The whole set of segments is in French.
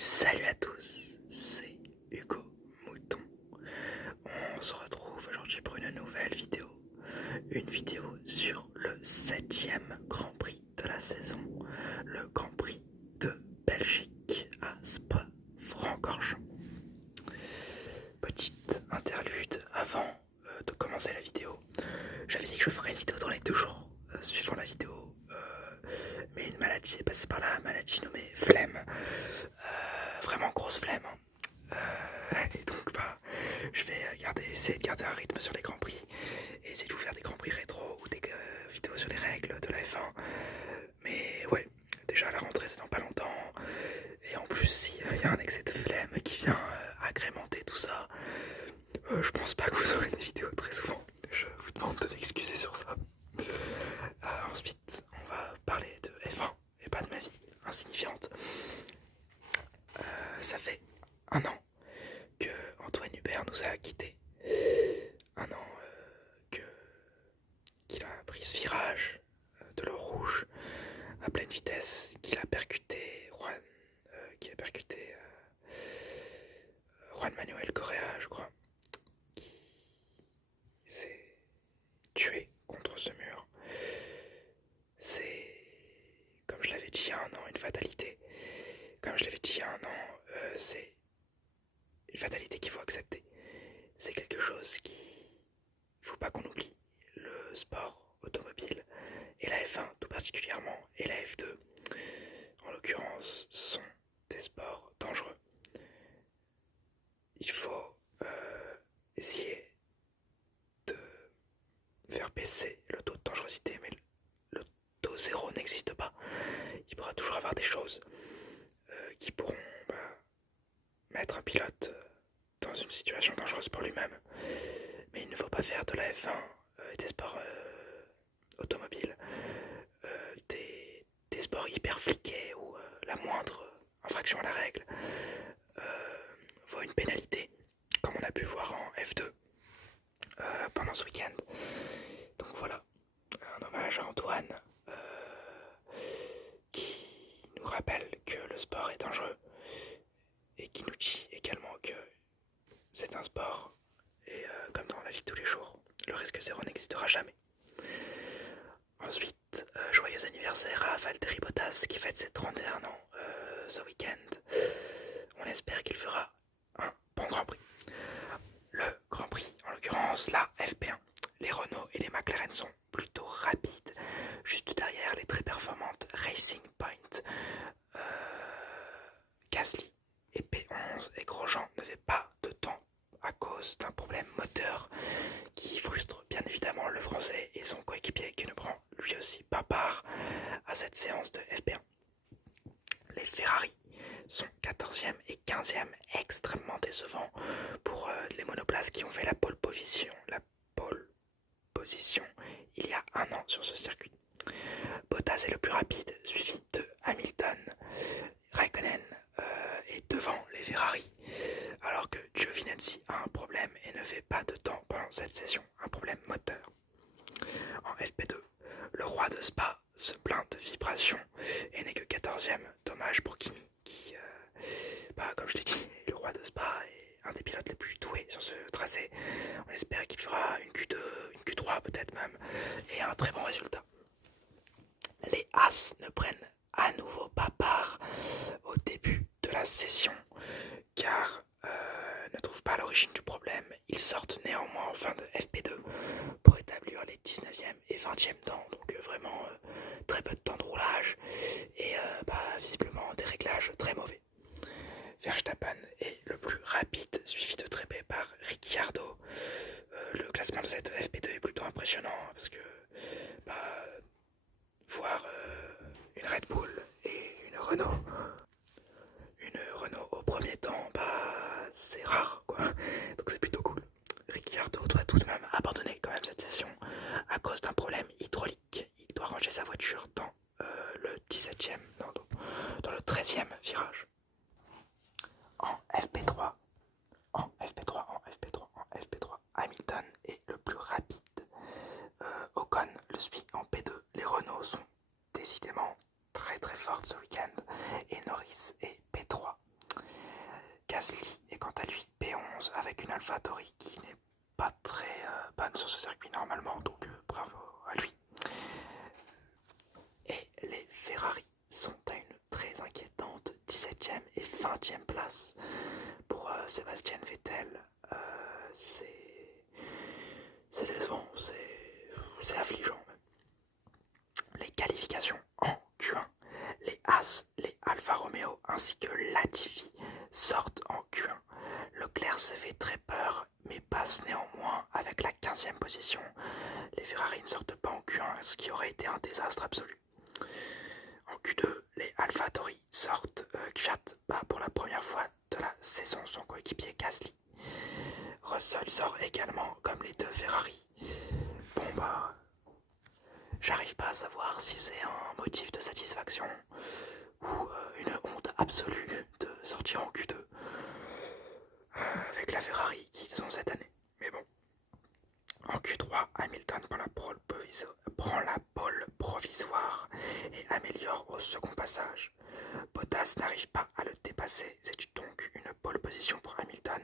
Salut à tous, c'est Hugo Mouton. On se retrouve aujourd'hui pour une nouvelle vidéo. Une vidéo sur le 7e Grand Prix de la saison, le Grand Prix de Belgique à Spa-Francorchamps. Petite interlude avant de commencer la vidéo. J'avais dit que je ferais une vidéo dans les 2 jours suivant la vidéo, mais une maladie est passée par là, maladie nommée flemme. Vraiment grosse flemme. Et donc je vais essayer de garder un rythme sur les Grands Prix et essayer de vous faire des Grands Prix rétro ou des vidéos sur les règles de la F1. Mais ouais, déjà la rentrée c'est dans pas longtemps. Et en plus s'il y a un excès de flemme qui vient agrémenter tout ça, je pense pas que vous aurez des vidéos très souvent. Je vous demande de m'excuser sur ça. Ensuite, on va parler de F1 et pas de ma vie insignifiante. Ça fait un an que Antoine Hubert nous a quittés. Un an qu'il a pris ce virage de l'eau rouge à pleine vitesse, qu'il a percuté Juan Manuel Correa, je crois, qui s'est tué contre ce mur. C'est, comme je l'avais dit il y a un an, une fatalité. Comme je l'avais dit il y a un an, c'est une fatalité qu'il faut accepter. C'est quelque chose qu'il ne faut pas qu'on oublie. Le sport automobile et la F1 tout particulièrement et la F2 en l'occurrence sont des sports dangereux. Il faut essayer de faire baisser le taux de dangerosité, mais le taux zéro n'existe pas. Il pourra toujours avoir des choses qui pourront mettre un pilote dans une situation dangereuse pour lui-même. Mais il ne faut pas faire de la F1 et des sports automobiles des sports hyper fliqués où la moindre infraction à la règle vaut une pénalité, comme on a pu voir en F2 pendant ce week-end. Donc voilà, un hommage à Antoine qui nous rappelle que le sport est dangereux et qui nous dit également que c'est un sport et comme dans la vie de tous les jours, le risque zéro n'existera jamais. Ensuite, joyeux anniversaire à Valtteri Bottas qui fête ses 31 ans ce week-end. On espère qu'il fera un bon Grand Prix. Le Grand Prix, en l'occurrence la FP1. Les Renault et les McLaren sont plutôt rapides, juste derrière les très performantes Racing Point, Gasly et P11 et Grosjean ne fait pas de temps à cause d'un problème moteur qui frustre bien évidemment le français et son coéquipier qui ne prend lui aussi pas part à cette séance de FP1. Les Ferrari sont 14e et 15e, extrêmement décevants pour les monoplaces qui ont fait la pole position il y a un an sur ce circuit. Bottas est le plus rapide, suivi de Hamilton. Raikkonen est devant les Ferrari, alors que Giovinazzi a un problème et ne fait pas de temps pendant cette session, un problème moteur. En FP2, le roi de Spa se plaint de vibrations et n'est que 14e. Dommage pour Kimi qui, comme je l'ai dit, est le roi de Spa et un des pilotes les plus doués sur ce tracé. On espère qu'il fera une Q2, une Q3 peut-être même, et un très bon résultat. Les As ne prennent à nouveau pas part au début de la session car ne trouvent pas l'origine du problème. Ils sortent néanmoins en fin de FP2 pour établir les 19e et 20e temps, donc vraiment très peu de temps de roulage et visiblement des réglages très mauvais. Verstappen est le plus rapide, suivi de très près par Ricciardo. Le classement de cette FP2 est plutôt impressionnant parce que voir une Red Bull et une Renault au premier temps, c'est rare quoi, donc c'est plutôt cool. Ricciardo doit tout de même abandonner quand même cette session à cause d'un problème hydraulique. Il doit ranger sa voiture dans le 17e, non, dans le 13e virage. En FP3, Hamilton est le plus rapide. Ocon le suit en P2. Les Renault sont décidément très très fortes ce week-end et Norris est P3. AlphaTauri qui n'est pas très bonne sur ce circuit normalement, donc bravo à lui. Et les Ferrari sont à une très inquiétante 17e et 20e place pour Sébastien Vettel. C'est décevant, c'est affligeant même. Les qualifications en Q1, les As, les Alfa Romeo ainsi que Latifi sortent en Q1. Leclerc se fait très peur mais passe néanmoins avec la 15e position. Les Ferrari ne sortent pas en Q1, ce qui aurait été un désastre absolu. En Q2, les AlphaTauri sortent. Kvyat bat pour la première fois de la saison son coéquipier Gasly. Russell sort également comme les deux Ferrari. Bon bah, j'arrive pas à savoir si c'est un motif de satisfaction ou une honte absolue de sortir en Q2 avec la Ferrari qu'ils ont cette année. Mais bon. En Q3, Hamilton prend la pole provisoire et améliore au second passage. Bottas n'arrive pas à le dépasser, c'est donc une pole position pour Hamilton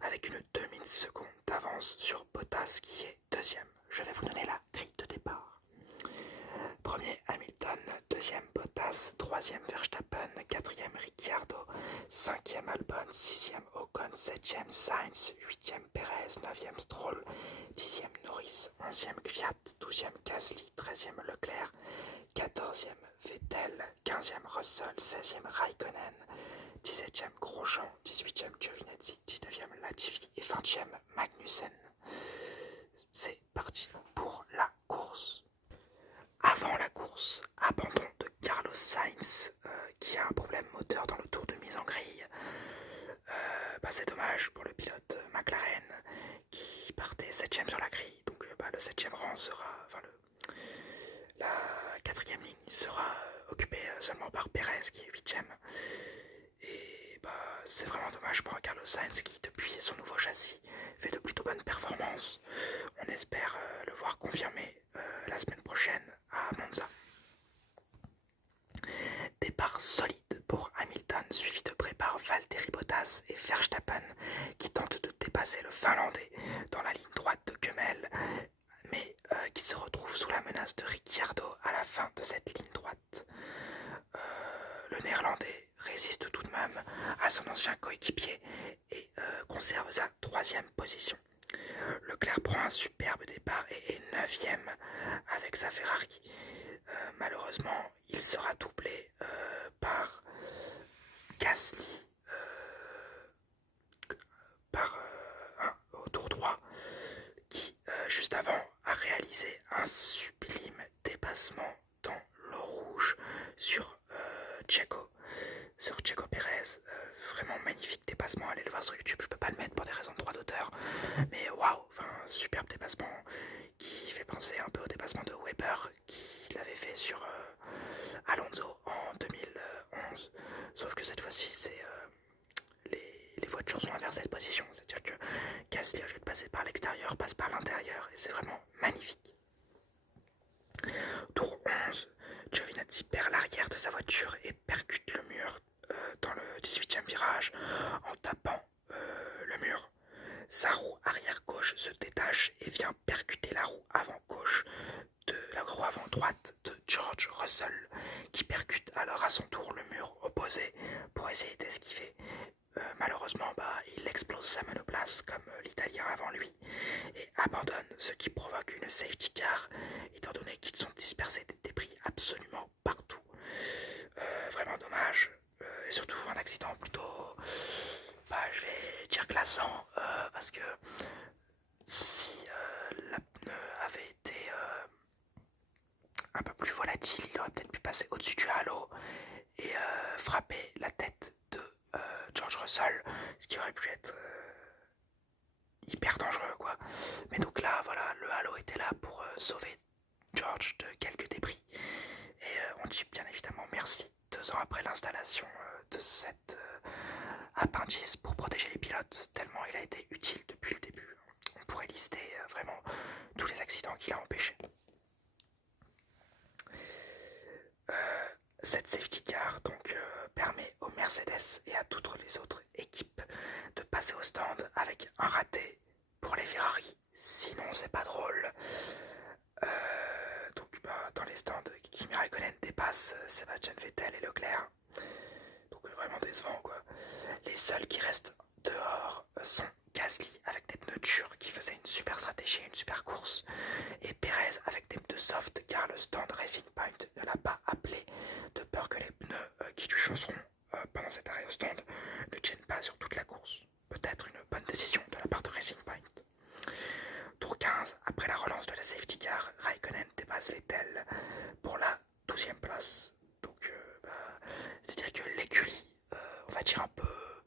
avec une demi-seconde d'avance sur Bottas qui est deuxième. Je vais vous donner la grille de départ. Premier Hamilton, deuxième Bottas, troisième Verstappen, quatrième Ricciardo, cinquième Albon, sixième Ocon, septième Sainz, huitième Perez, neuvième Stroll, dixième Norris, onzième Kvyat, douzième Gasly, treizième Leclerc, quatorzième Vettel, quinzième Russell, seizième Raikkonen, 17e Grosjean, 18e Giovinazzi, 19e Latifi et 20e Magnussen. C'est parti pour la course. Avant la course, abandon de Carlos Sainz qui a un problème moteur dans le tour de mise en grille. C'est dommage pour le pilote McLaren qui partait 7ème sur la grille. Donc le 7ème rang sera, la 4ème ligne sera occupée seulement par Perez qui est 8ème. Et c'est vraiment dommage pour Carlos Sainz qui depuis son nouveau châssis fait de plutôt bonnes performances. On espère le voir confirmer la semaine prochaine à Monza. Départ solide pour Hamilton, suivi de près par Valtteri Bottas et Verstappen qui tentent de dépasser le Finlandais dans la ligne droite de Kemmel, mais qui se retrouve sous la menace de Ricciardo à la fin de cette ligne droite. Le Néerlandais résiste tout de même à son ancien coéquipier et conserve sa 3e position. Leclerc prend un superbe départ et est 9ème avec sa Ferrari. Malheureusement, il sera doublé par Gasly au tour 3 qui, juste avant, a réalisé un sublime dépassement dans l'eau rouge sur Checo Pérez. Vraiment magnifique dépassement, allez le voir sur YouTube, je peux pas le mettre pour des raisons de droit d'auteur, mais waouh, superbe dépassement qui fait penser un peu au dépassement de Weber qu'il avait fait sur Alonso en 2011, sauf que cette fois-ci les voitures sont inversées de position, c'est-à-dire que Gasly, au lieu de passer par l'extérieur, passe par l'intérieur et c'est vraiment magnifique. Tour 11, Giovinazzi perd l'arrière de sa voiture et percute le mur dans le 18e virage en tapant le mur. Sa roue arrière gauche se détache et vient percuter la roue avant gauche de la roue avant droite de George Russell qui percute alors à son tour le mur opposé pour essayer d'esquiver. Malheureusement, il explose sa monoplace comme l'Italien avant lui et abandonne, ce qui provoque une safety car étant donné qu'ils sont dispersés des débris absolument partout. Vraiment dommage et surtout un accident plutôt, je vais dire glaçant parce que si la pneu avait été un peu plus volatile, il aurait peut-être pu passer au-dessus du halo et frapper la tête de George Russell, ce qui aurait pu être hyper dangereux quoi. Mais donc là voilà, le halo était là pour sauver George de quelques débris et on dit bien évidemment merci 2 ans après l'installation de cet appendice pour protéger les pilotes, tellement il a été utile depuis le début. On pourrait lister vraiment tous les accidents qu'il a empêchés. Cette safety car donc permet aux Mercedes et à toutes les autres équipes de passer au stand avec un raté pour les Ferrari. Sinon, c'est pas drôle. Donc, dans les stands, Kimi Raikkonen dépasse Sébastien Vettel et Leclerc. Donc, vraiment décevant, quoi. Les seuls qui restent dehors sont Gasly avec des pneus durs qui faisait une super stratégie, une super course, et Perez avec des pneus soft car le stand Racing Point ne l'a pas appelé de peur que les pneus qui lui chausseront pendant cet arrêt au stand ne tiennent pas sur toute la course. Peut-être une bonne décision de la part de Racing Point. Tour 15, après la relance de la safety car, Raikkonen dépasse Vettel pour la 12e place. Donc, c'est-à-dire que l'écurie, on va dire un peu,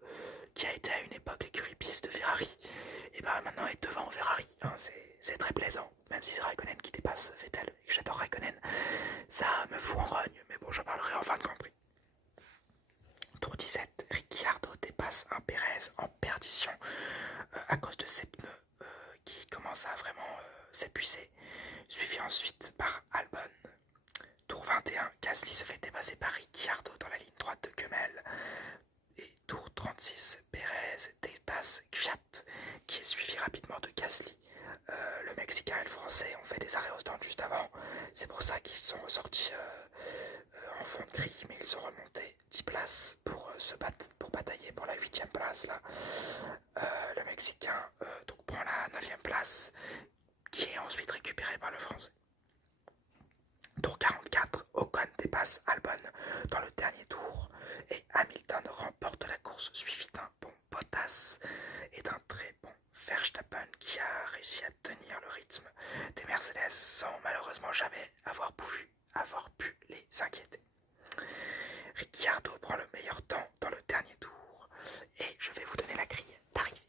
qui a été à une époque l'écurie piste de Ferrari, et maintenant est devant Ferrari. Hein, c'est très plaisant, même si c'est Raikkonen qui dépasse Vettel et que j'adore Raikkonen. Ça me fout en rogne, mais bon, j'en parlerai en fin de Grand Prix. Tour 17, Ricciardo dépasse un Perez en perdition à cause de ses pneus qui commencent à vraiment s'épuiser, suivi ensuite par Albon. Tour 21, Gasly se fait dépasser par Ricciardo dans la ligne droite de Kemmel. Et tour 36, Perez dépasse Kvyat, qui est suivi rapidement de Gasly. Le Mexicain et le Français ont fait des arrêts au stand juste avant. C'est pour ça qu'ils sont ressortis en fond de grille, mais ils ont remonté 10 places pour pour batailler pour la 8e place. Là. Le Mexicain donc prend la 9e place, qui est ensuite récupérée par le Français. Tour 44, Ocon dépasse Albon dans le dernier tour et Hamilton remporte la course suivi d'un bon Bottas et d'un très bon Verstappen qui a réussi à tenir le rythme des Mercedes sans malheureusement jamais avoir pu les inquiéter. Ricciardo prend le meilleur temps dans le dernier tour et je vais vous donner la grille d'arrivée.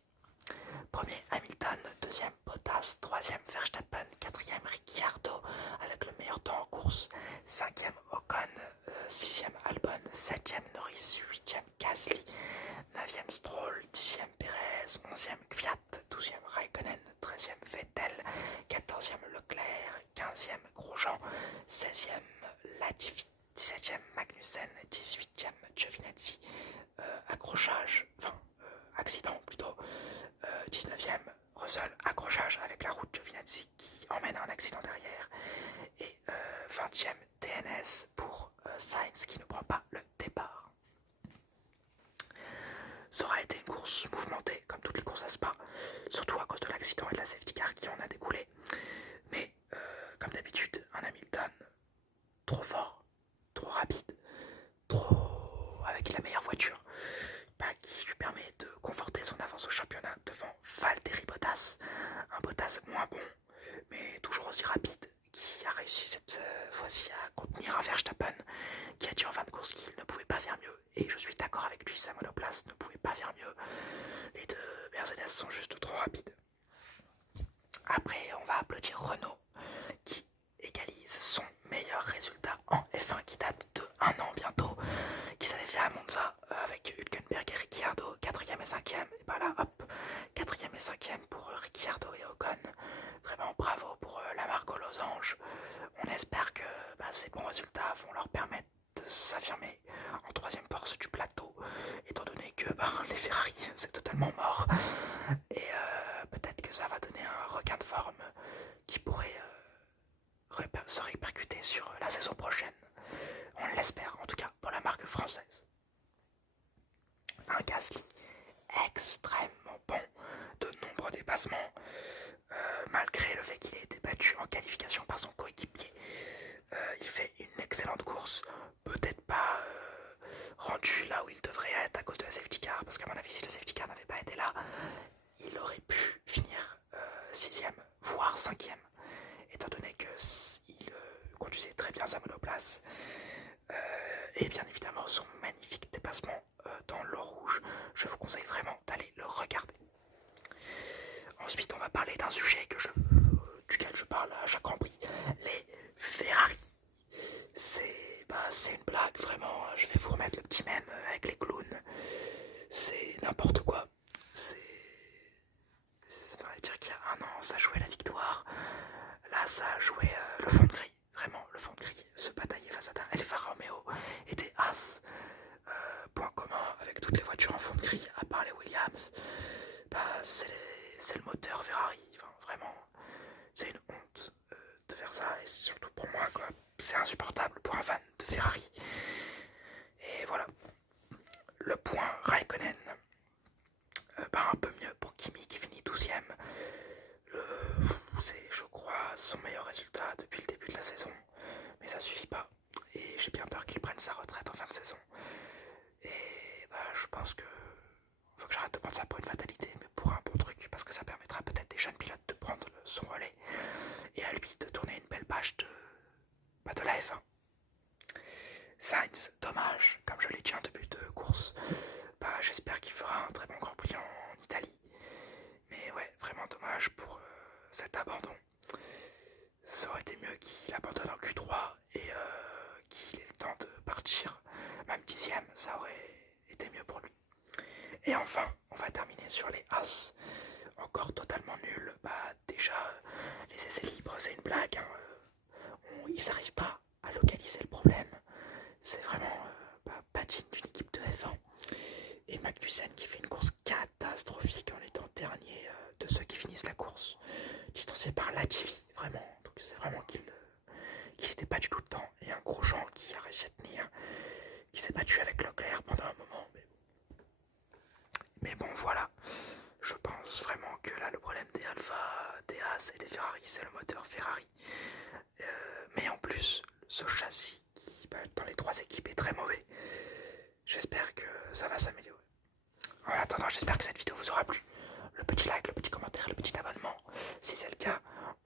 Premier Hamilton, deuxième Bottas, troisième Verstappen, quatrième Ricciardo avec le meilleur temps en course, cinquième Ocon, sixième Albon, septième Norris, huitième Gasly, neuvième Stroll, dixième Perez, onzième Kvyat, douzième Raikkonen, treizième Vettel, quatorzième Leclerc, quinzième Grosjean, seizième Latifi, 17e Magnussen, 18e Giovinazzi, accident plutôt, 19e Russell, accrochage avec la route Giovinazzi qui emmène un accident derrière, et 20e DNS pour Sainz qui ne prend pas le départ. Ça aura été une course mouvementée comme toutes les courses à Spa, surtout à cause de l'accident et de la safety car qui en a découlé, mais comme d'habitude un Hamilton trop fort, trop rapide, avec la meilleure voiture, qui lui permet de conforter son avance au championnat devant Valtteri Bottas, un Bottas moins bon, mais toujours aussi rapide, qui a réussi cette fois-ci à contenir un Verstappen, qui a dit en fin de course qu'il ne pouvait pas faire mieux, et je suis d'accord avec lui, sa monoplace ne pouvait pas faire mieux, les deux Mercedes sont juste trop rapides. Après, on va applaudir Renault, qui égalise son meilleur résultat en F1 qui date de 1 an bientôt, qui s'avait fait à Monza avec Hülkenberg et Ricciardo, 4e et 5e, et là hop, 4e et 5e pour Ricciardo et Ocon. Vraiment bravo pour la marque aux losanges. On espère que ces bons résultats vont leur permettre de s'affirmer en 3e force du plateau, étant donné que les Ferrari c'est totalement mort, et peut-être que ça va donner un regain de forme qui pourrait se répercuter sur la saison prochaine. On l'espère en tout cas pour la marque française. Un Gasly extrêmement bon, de nombreux dépassements, malgré le fait qu'il ait été battu en qualification par son coéquipier. Il fait une excellente course, peut-être pas rendu là où il devrait être à cause de la safety car, parce qu'à mon avis si le safety car n'avait pas été là, il aurait pu finir 6e, voire 5e, étant donné qu'il conduisait très bien sa monoplace. Et bien évidemment son magnifique dépassement dans l'eau rouge, je vous conseille vraiment d'aller le regarder. Ensuite on va parler d'un sujet duquel je parle à chaque Grand Prix, les Ferrari. C'est une blague vraiment, je vais vous remettre le petit mème avec les clowns, c'est n'importe quoi. Ça veut dire qu'il y a un an ça jouait la victoire, là ça jouait le fond de grille. Vraiment, le fond de grille se bataillait face à un Alfa Romeo et des As. Point commun, toutes les voitures en fond de grille, à part les Williams, bah, c'est le moteur Ferrari. Enfin, vraiment, c'est une honte de faire ça, et surtout pour moi, quoi. C'est insupportable pour un fan de Ferrari. Et voilà. Le point Raikkonen, bah, un peu mieux pour Kimi qui finit 12ème. C'est, je crois, son meilleur résultat depuis le début de la saison. Mais ça suffit pas. Et j'ai bien peur qu'il prenne sa retraite en fin de saison. Et bah, je pense que faut que j'arrête de prendre ça pour une fatalité, mais pour un bon truc, parce que ça permettra peut-être des jeunes pilotes de prendre son relais et à lui de tourner une belle page de la F1. Sainz, dommage, comme je l'ai dit en début de course, bah, j'espère qu'il fera un très bon Grand Prix en Italie. Mais ouais, vraiment dommage pour cet abandon. Ça aurait été mieux qu'il abandonne en Q3 et qu'il ait le temps de partir. Même 10ème, ça aurait été mieux pour lui. Et enfin, on va terminer sur les As. Encore totalement nul. Bah déjà, les essais libres, c'est une blague. Hein. Ils n'arrivent pas à localiser le problème. C'est vraiment pas digne d'une équipe de F1. Et Magnussen qui fait une course catastrophique en étant dernier de ceux qui finissent la course. Distancé par Latifi, vraiment. Donc c'est vraiment qu'il n'était pas du tout dedans. Et un Grosjean qui a réussi à tenir, qui s'est battu avec Leclerc pendant un moment. Mais bon, voilà. Je pense vraiment que là, le problème des Alpha, des As et des Ferrari, c'est le moteur Ferrari. Mais en plus, ce châssis qui, dans les trois équipes, est très mauvais. J'espère que ça va s'améliorer. En attendant, j'espère que cette vidéo vous aura plu. Le petit like, le petit commentaire, le petit abonnement. Si c'est le cas,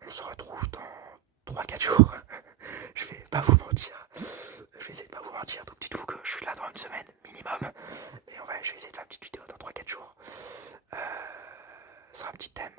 on se retrouve dans 3-4 jours. Je vais pas vous mentir. Je vais essayer de pas vous mentir. Donc dites-vous que je suis là dans une semaine minimum. Et je vais essayer de faire une petite vidéo dans 3-4 jours. Sur un petit thème.